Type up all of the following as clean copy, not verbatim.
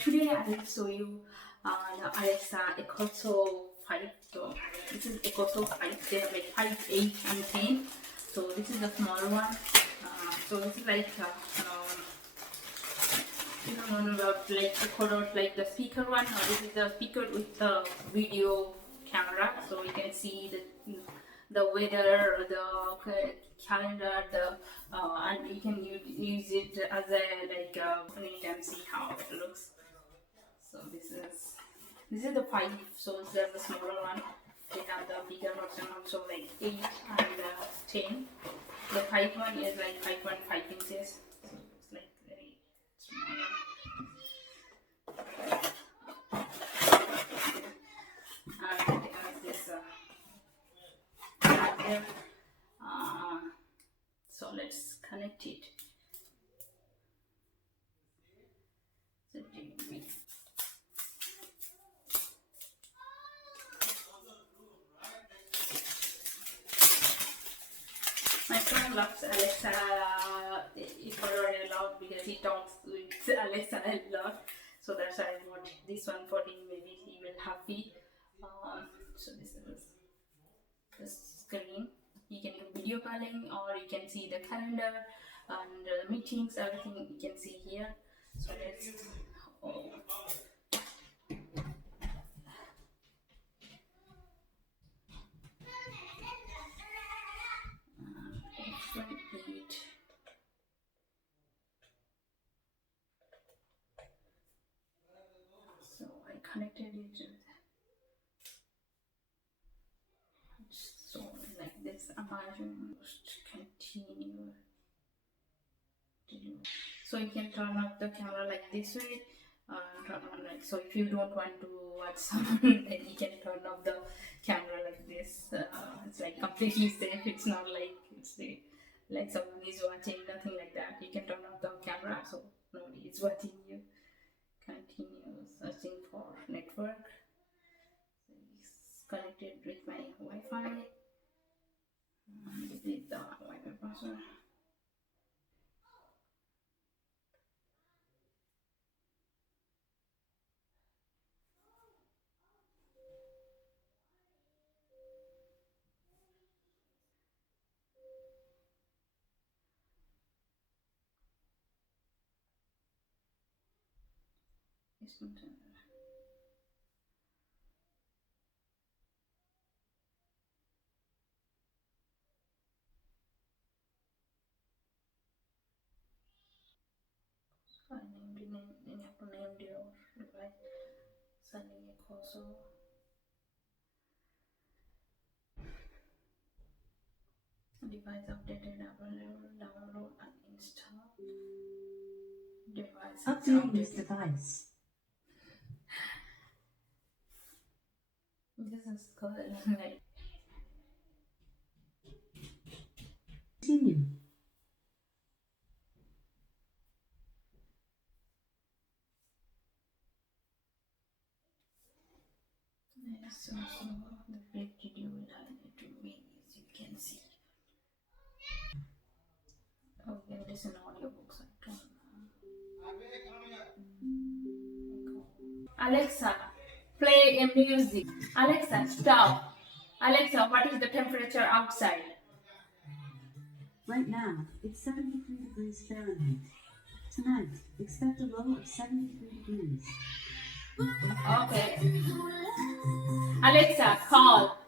today I will show you the Alexa Echo 5. So this is Echo 5. They have like 5, 8 and 10. So this is the smaller one. So this is like you don't know about like record like the speaker one, or this is the speaker with the video camera. So you can see the weather, the calendar, and you can use it as a like you can see how it looks. So this is the 5. So there's the smaller one. We have the bigger version also, like 8 and 10. The 5 one is like 5.5 inches. So it's like very small one. And it has this charger. So let's connect it. So my friend loves Alexa if already a lot because he talks with Alexa a lot. So that's why I bought this one for him. Maybe he will happy. So this is the screen. You can do video calling, or you can see the calendar and meetings, everything you can see here. So let's F8. So I connected it to so like this. Imagine continue. So you can turn off the camera like this way, turn on like so. If you don't want to watch someone, then you can turn off the camera like this. It's like completely safe. It's not like like someone is watching, nothing like that. You can turn off the camera so nobody is watching you. Continue searching for network. So it's connected with my Wi-Fi. This is the Wi-Fi password. I named you have to name your device. Sending a also. Device updated, available, download and install. Device updating this device. This is called like Continue. so the break video will highlight to me as you can see. Okay, listen audiobooks. I don't know. Alexa, play a music. Alexa, stop. Alexa, what is the temperature outside? Right now, it's 73 degrees Fahrenheit. Tonight, expect a low of 73 degrees. Okay. Alexa, call.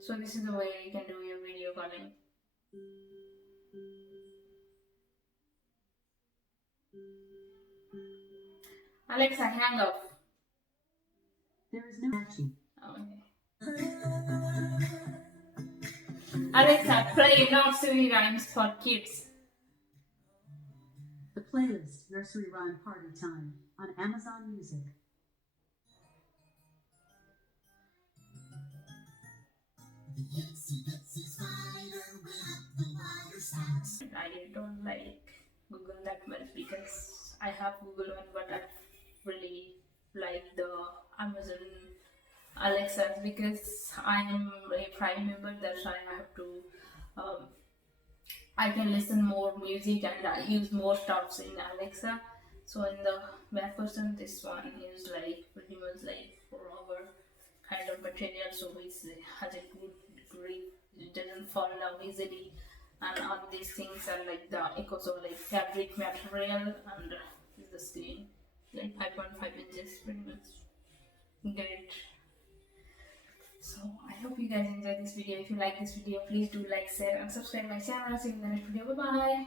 So this is the way you can do your video calling. Alexa, hang up. There is no action. Okay. Alexa, play nursery rhymes for kids. The playlist Nursery Rhyme Party Time on Amazon Music. I don't like Google that much because I have Google One, but I really like the Amazon Alexa because I am a Prime member. That's why I have to I can listen more music and I use more stuffs in Alexa. So in the back version, this one is like pretty much like for our kind of material, so it has a good grip, it doesn't fall down easily, and all these things are like the so like fabric material, and is the screen like 5.5 inches, pretty much great. So I hope you guys enjoyed this video. If you like this video, please do like, share and subscribe my channel. See you in the next video. Bye bye.